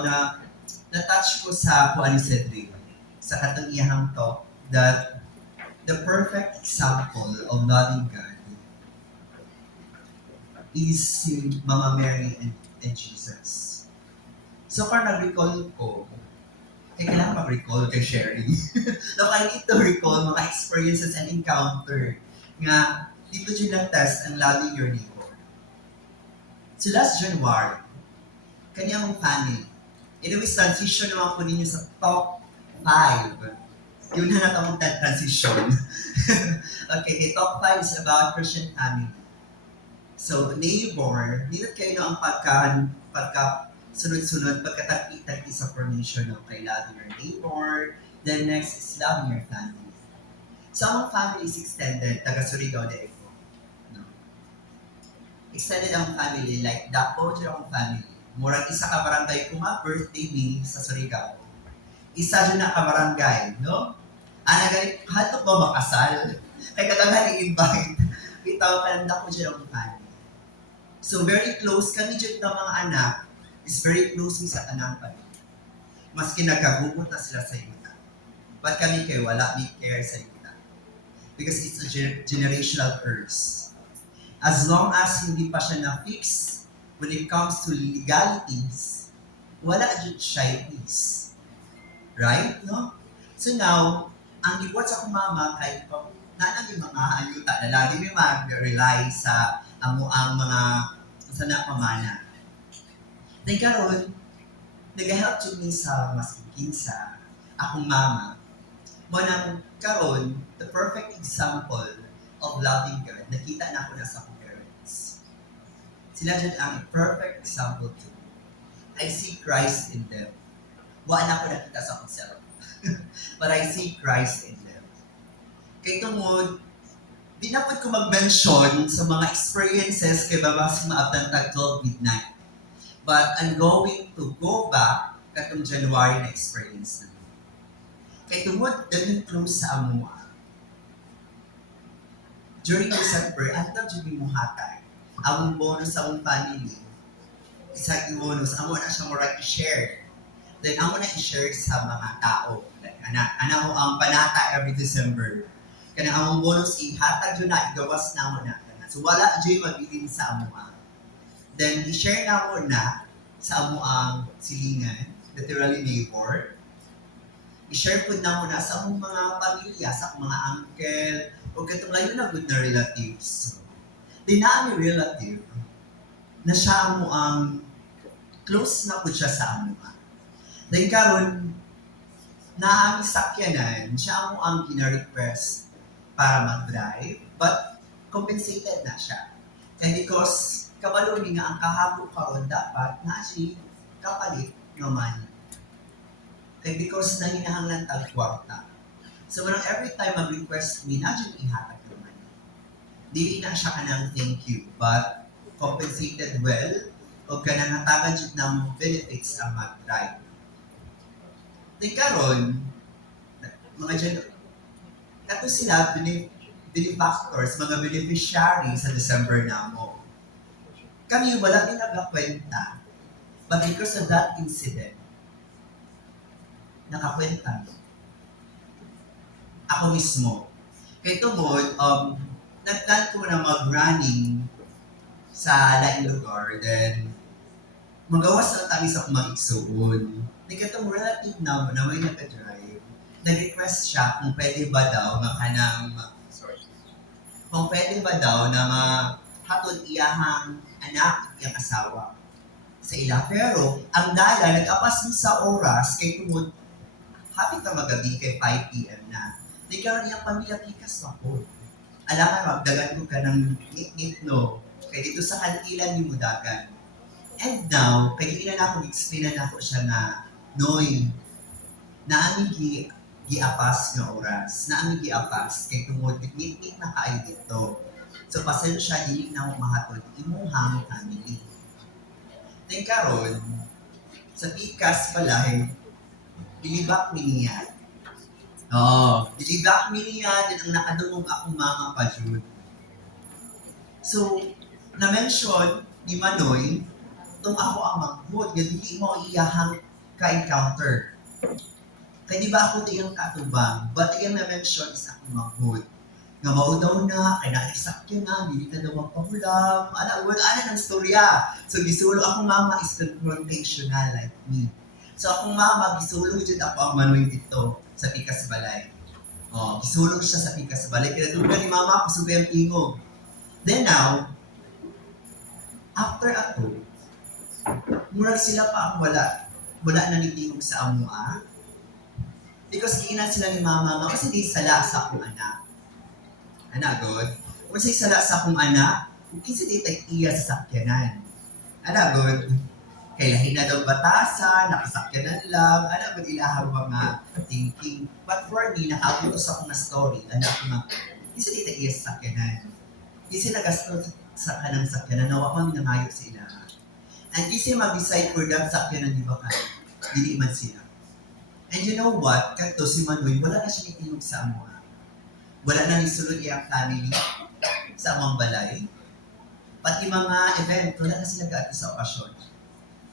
na-touch ko sa kung ano Cedric, sa katong iyahang talk, that the perfect example of loving God is si Mama Mary and Jesus. So, kung nag-recall ko, kailangan mag-recall kay sharing. No, I need to recall mga experiences and encounter nga dito dyan na-test ang loving your neighbor. So last January, kanyang family. Anyways, transition naman po ninyo sa top 5. Yun na natawag transition. Okay, the top 5 is about Christian family. So, neighbor, nilot kayo na ang pagka sunod-sunod, pagkatagpi-tagpi sa formation ng kay loving your neighbor. Then next is loving your family. So, ang family is extended, taga Surigao de Ego. No? Extended ang family, like Dapo, dyan akong family. Murang isa ka barangay ko nga, birthday me sa Surigao. Isa dyan na ka barangay, no? Ana ganit, hato ba makasal? Kaya katanghan i-invite. Bitaw, kalanda ko dyan ang family. So very close kami dyan ng mga anak is very close sa tanang pamilya. Mas kinagagugot na sila sa yuta. But kami kayo, wala may care sa yuta. Because it's a generational curse. As long as hindi pa siya na-fix when it comes to legalities, wala dyan siya peace. Right? No? So now, ang gibuhat sa akong mama, kahit pa na yung mga ayuta na lagi may mag-rely sa ang mga sa napamana. Then karon, nag-help to me sa mas kinsa akong mama. Manang karon, the perfect example of loving God, nakita na ako na sa akong parents. Sila dyan ang perfect example to me. I see Christ in them. Wala na ako nakita sa akong self. But I see Christ in them. Kay tungod, di na po ko mag-mention sa mga experiences kay babas maabdan tag 12 midnight. But I'm going to go back katong January na experience na. Kay tungod, dahil close sa amua. During December, antag dyan yung hatay. Among bonus sa among family. Isang bonus, amo na siya mo right i-share. Then amo na i-share sa mga tao. Like, ana ho ang panata every December. Kanang among bonus ihatag yun na, igawas na mo na. So wala dyan mabilin sa amuang. Then i-share na mo na sa amuang silingan, literally neighbor. I-share po na mo na sa among mga pamilya, sa mga uncle, o katong layo na good na relatives. Di na ang relative na siya amuang close na po siya sa amuang. Then karon na ang sakyanan, siya amuang gina-request para mag-drive, but compensated na siya. And because kabalo ni nga ang kahabo karon dapat na siya kapalit naman. And because nahinahanglan tag kwarta. So when every time mag-request me, na siya ihatag naman. Dili na siya kanang thank you, but compensated well o kanang hatagan siya ng benefits ang mag-drive. Then karon, mga dyan, kato sila, benefactors, mga beneficiary sa December na mo. Kami wala din nagkakwenta. But because of that incident, nakakwenta. Ako mismo. Kaya tungod, nag-plan ko na mag-running sa laing lugar, then magawas na tayo sa kumagigsuon. Nagkatong relative na may nag-drive, nag-request siya kung pwede ba daw kung pwede ba daw na mahatod iyahang anak, iyang asawa sa ila. Pero, ang dala, nag-apas mo sa oras, kay tungod, hapit na magabi kay 5 p.m. na. Nagkaroon niyang pamilya pikas ako. Alangan, magdagan ko ka ng ngit-ngit, no? Kaya dito sa kantilan ni Mudagan. And now, kaya ilan ako, explain na ako siya na, Noy, naaming giapas nga oras. Naaming giapas, kay tungod, ngit-ngit na kayo dito. So, pasensya, hindi na ako mahatod, imuhang family. Then karon, sa pikas pala, dilibak mi niya. Dilibak mi niya, din ang nakadungog akong mga pajud. So, na-mention ni Manoy, itong ako ang maghod, nga hindi mo iyahang ka-encounter. Kaya di ba ako tiyang katubang, but iyang na-mention is akong maghod. Nga mao daw na, kaya nakisakyan na, hindi na daw magpahulam, ana ng storya. So, gisulo akong mama is confrontational like me. So, akong mama, gisulo dyan ako ang Manoy dito sa Pikas Balay. Gisulong siya sa Pikas Balay. Kaya doon ni mama, kusugay ang tingog. Then now, after ato, murag sila pa ang wala na nitingog sa amua. Because giinan sila ni mama nga, kasi di sala sa akong anak. Anak, God. Kasi sala sa akong anak, kasi di tayo iya sa sakyanan. Anak, God. Kaya lahi na daw batasan, nakasakyanan lang, anak, God, ilahang mga thinking. But for me, nakabuto sa akong na story, anak nga, kasi di tayo iya sa sakyanan. Kasi nagasto sa kanang sakyanan, nawa kami nangayo sa ila. And kasi mag-decide for that sakyanan, di ba ka? Dili man sila. And you know what? Kanto si Manoy, wala na siya itinong sa amua. Wala na nisulod iyang family. sa among balay. Pati mga event, wala na sila gato sa okasyon.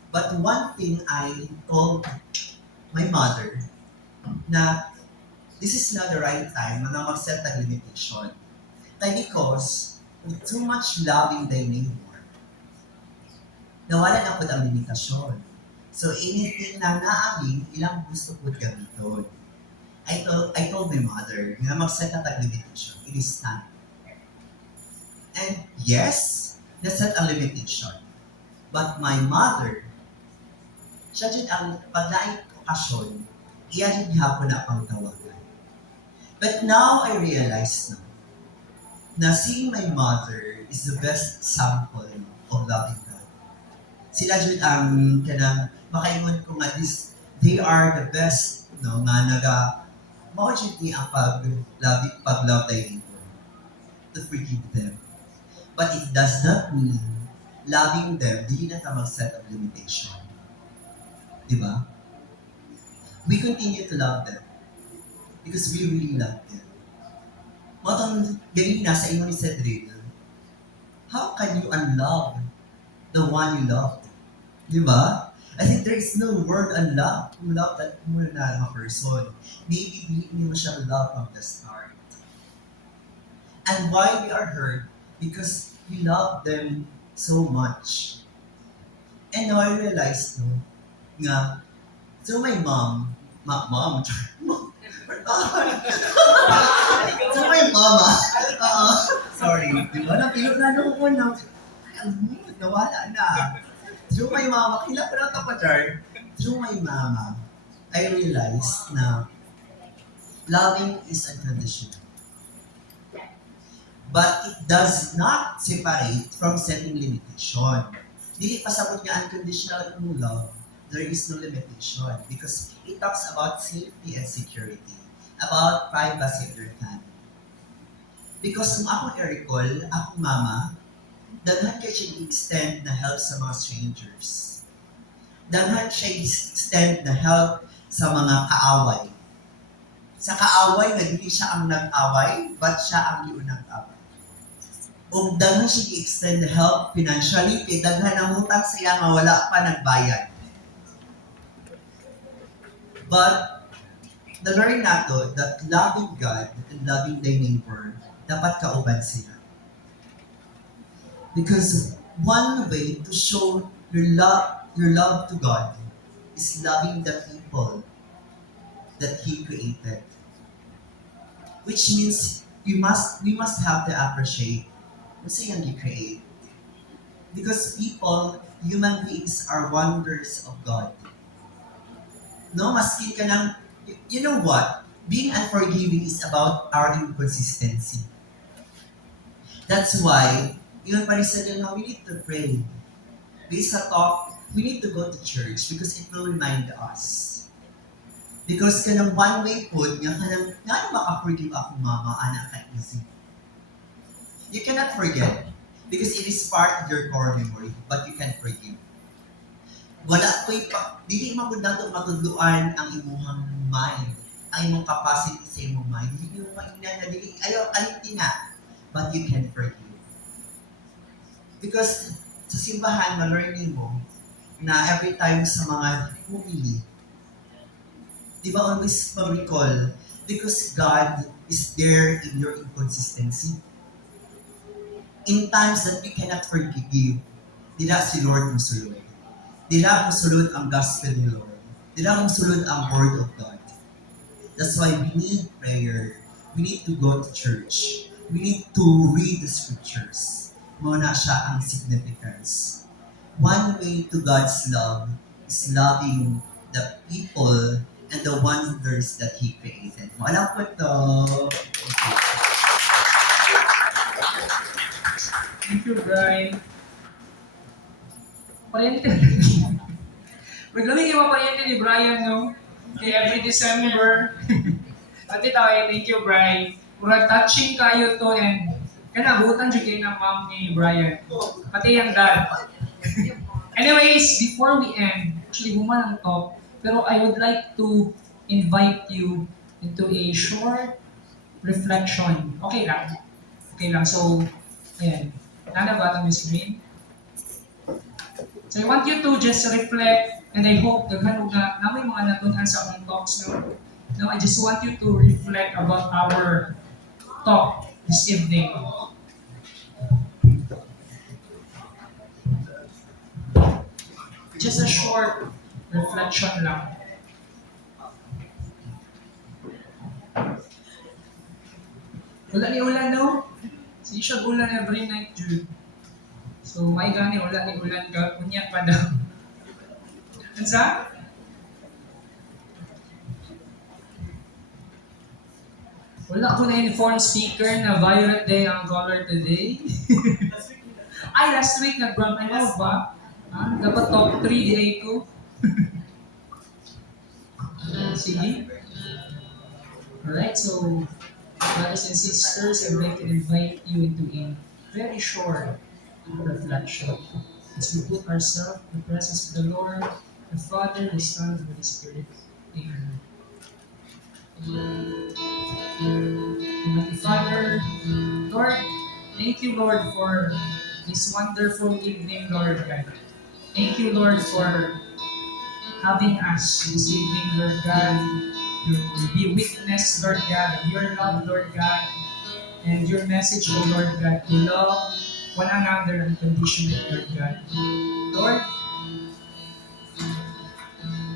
But one thing I told my mother na this is not the right time na mag-set ng limitation. Kaya because with too much loving thy neighbor, nawala na po ang limitasyon. So anything na naaming, ilang gusto po gamiton. I told my mother na mag-set ng limitation. It is time. And yes, na-set ang limitation. But my mother, siya dyan ang paglaing okasyon, iya dyan hapon na pang tawagan. But now I realize na seeing my mother is the best sample of loving God. Sila dyan ang kanang makaingon ko nga they are the best nga mao dyan ang pag-love thy neighbor, to forgive them. But it does not mean loving them, di na ka mag-set of limitation. Diba? We continue to love them because we really love them. Matang ganina sa inyo ni Cedric, how can you unlove the one you loved? Diba? I think there is no word unlove to love that more na mga person. Maybe hindi mo siya love from the start. And why we are hurt? Because we love them so much. And now I realized, nga, so my mom, so my mama, sorry, di ba, napilot na nung una, nawala na. So my mama, kila ko na tapatar, so my mama, I realized na loving is unconditional. But it does not separate from setting limitation. Dili pasabot nga unconditional ang love, there is no limitation because it talks about safety and security, about privacy of your family. Because kung ako i-recall, akong mama, daghan kaya siya i-extend na help sa mga strangers. Daghan siya i-extend na help sa mga kaaway. Sa kaaway, na hindi siya ang nag-away, but siya ang liunang away. O daghan siya i-extend na help financially, kay daghan ang utang sa iya nga wala pa nagbayad. But the learning nato that loving God and loving thy neighbor, dapat kauban sila. Because one way to show your love to God is loving the people that He created. Which means we must have to appreciate kung saan He create. Because people, human beings are wonders of God. No, maski ka ng, you know what? Being unforgiving is about our inconsistency. That's why, yun pa rin sa na we need to pray. Based sa talk, we need to go to church because it will remind us. Because kanang one way po, nga maka-forgive ako mama, anak ka easy. You cannot forget because it is part of your core memory, but you can forgive. Wala ko'y dili magud nato matudluan ang imuhang mind, ang imong capacity sa imong mind. Dili mo mainan na dili ayaw alinti na, but you can forgive. Because sa simbahan, ma-learning mo na every time sa mga pumili, di ba always ma-recall, because God is there in your inconsistency. In times that we cannot forgive, dila si Lord musulod. Dila musulod ang gospel ni Lord. Dila musulod ang word of God. That's why we need prayer. We need to go to church. We need to read the scriptures. Muna siya ang significance. One way to God's love is loving the people and the wonders that He created. Wala po ito. Thank you, Brian. Pariente. Maglamig yung pariente ni Brian, no? Okay, every December. At ito ay, thank you, Brian. Murag touching kayo to and kanabutan dyan kayo ng mom ni Brian. Pati yung dad. Anyways, before we end, actually human ang talk, pero I would like to invite you into a short reflection. Okay lang. Okay lang. So, Ayan. Nana ba ang screen? So I want you to just reflect, and I hope daghan nga namoy mga natunan sa akong talks no. Now I just want you to reflect about our talk this evening. Just a short reflection lang. Wala ni ulan no? Sige siya ulan every night Jude. So may gani wala ni ulan ka unya pa daw. Ansa? Wala ko na informed speaker na violet day ang color today. Ay, last week nag-brown ano ba? Dapat top 3 day ko. Sige. Alright, so brothers and sisters, I'd like to invite you into a very short reflection as we put ourselves in the presence of the Lord, the Father, the Son, and the Holy Spirit. Amen. Almighty Father, Lord, thank you, Lord, for this wonderful evening, Lord God. Thank you, Lord, for having us this evening, Lord God, to be witness, Lord God, of your love, Lord God, and your message, O Lord God, to love one another unconditionally, Lord God. Lord,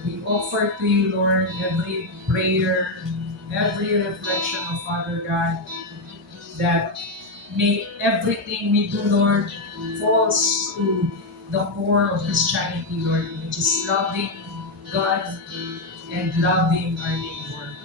we offer to you, Lord, every prayer, every reflection of Father God, that may everything we do, Lord, falls to the core of Christianity, Lord, which is loving God and loving our neighbor.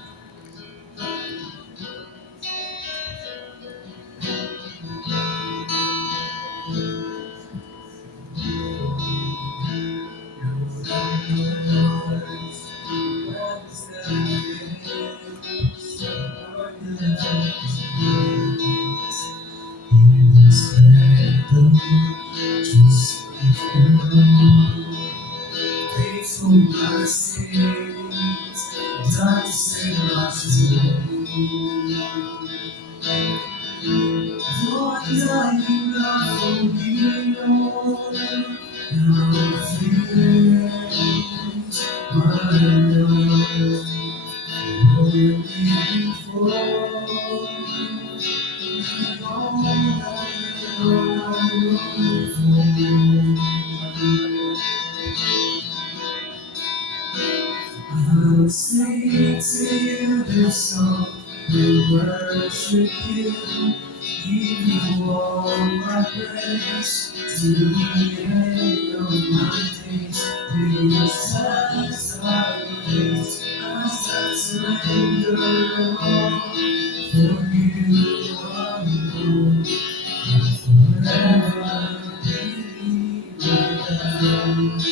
Faithful mercies, time to save us Lord, I love you, Lord, no fears, my Lord, only before. I'll sing to you this song and worship you, give you all my praise to the end of my days. Please as I praise, as I surrender all for you alone, forever be my God.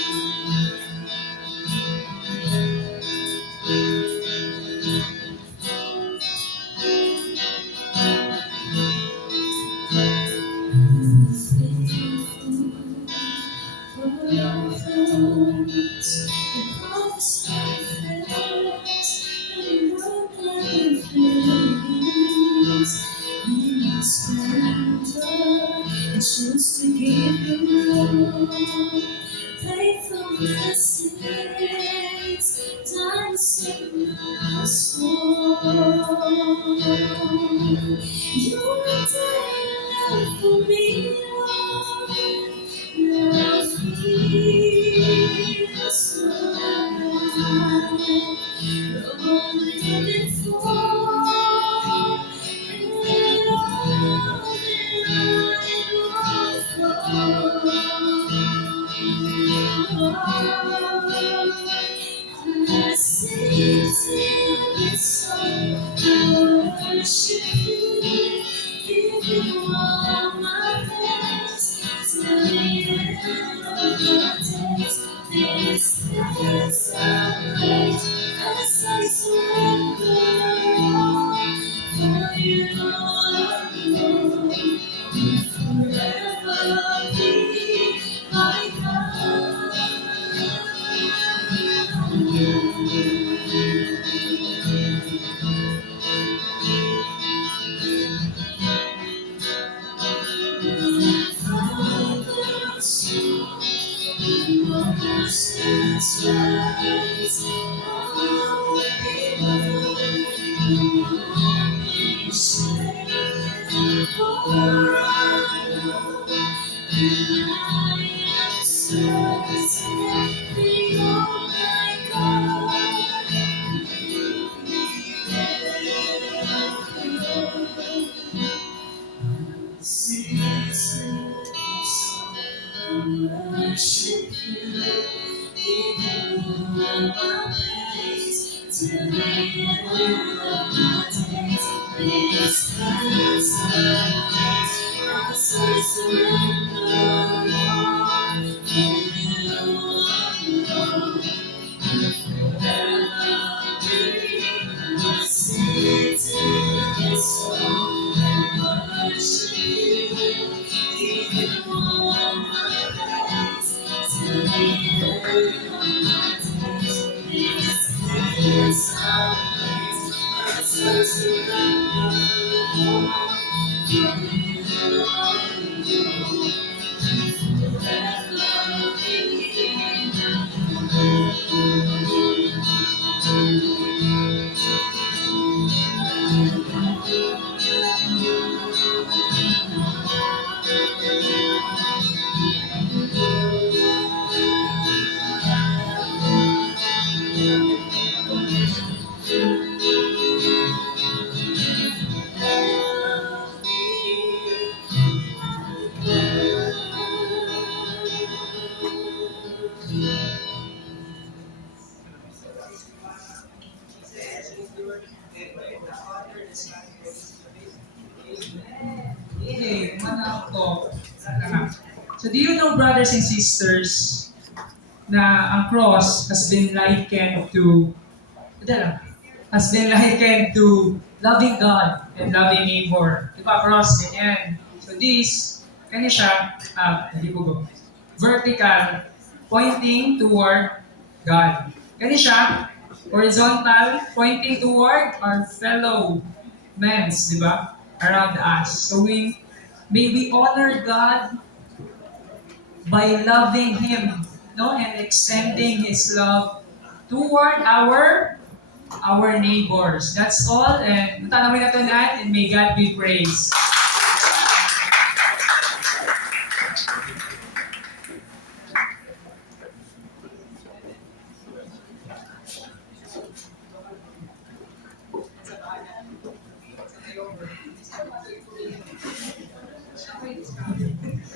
Choose to give you love, faithfulness is dancing my soul. You are there for me, Lord, now feels mine. Lord, living for, and all that I sing to this song, I worship you, give you all my praise, till the end of my days. This is a praise as I surrender all for you alone. Forever be my God. Worship you, give you all my praise. To the end of my days, this dance I surrender all to you alone. Forever be my city, soul, and worship you, give you all my praise. To the end of my days, this dance I surrender all to you alone. Forever Okay, mana ako. So do you know, brothers and sisters, na ang cross has been likened to, ito lang, has been likened to loving God and loving neighbor. Di ba, cross, ganyan. So this, kanya siya, hindi ko go, vertical, pointing toward God. Kanya siya, horizontal, pointing toward our fellow men, di ba, around us. So may we honor God by loving Him, no, and extending His love toward our neighbors. That's all, and tanawin na ito and may God be praised.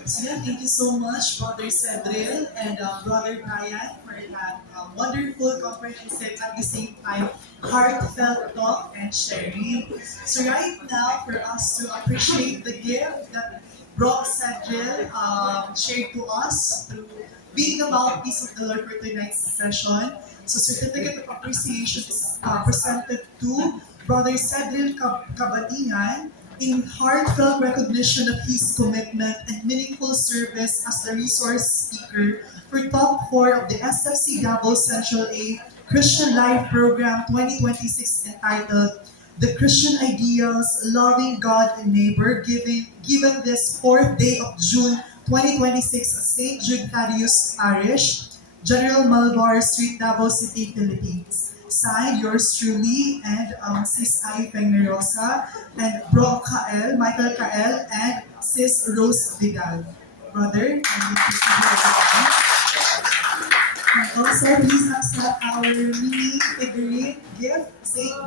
So yeah, thank you so much, Brother Cedril and Brother Brian, for that wonderful, comprehensive, at the same time, heartfelt talk and sharing. So right now, for us to appreciate the gift that Bro Cedril shared to us through being the mouthpiece of the Lord for tonight's session. So certificate of appreciation is presented to Brother Cedril Cabatingan in heartfelt recognition of his commitment and meaningful service as the resource speaker for Top 4 of the SFC Davao Central A Christian Life Program 2026 entitled The Christian Ideals, Loving God and Neighbor, given this 4th day of June 2026 at St. Jude Thaddeus Parish, General Malvar Street, Davao City, Philippines. Signed, yours truly, and Sis Ai Pengnerosa, and Bro Kael, Michael Kael, and Sis Rose Vidal. Brother, can you please give and also, please accept our mini figurine gift, St.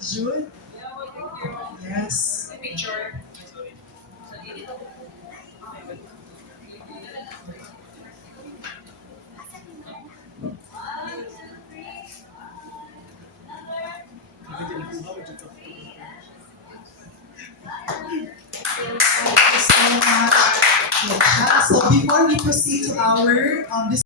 Jude. Yes. Picture. Thank you so much. So before we proceed to our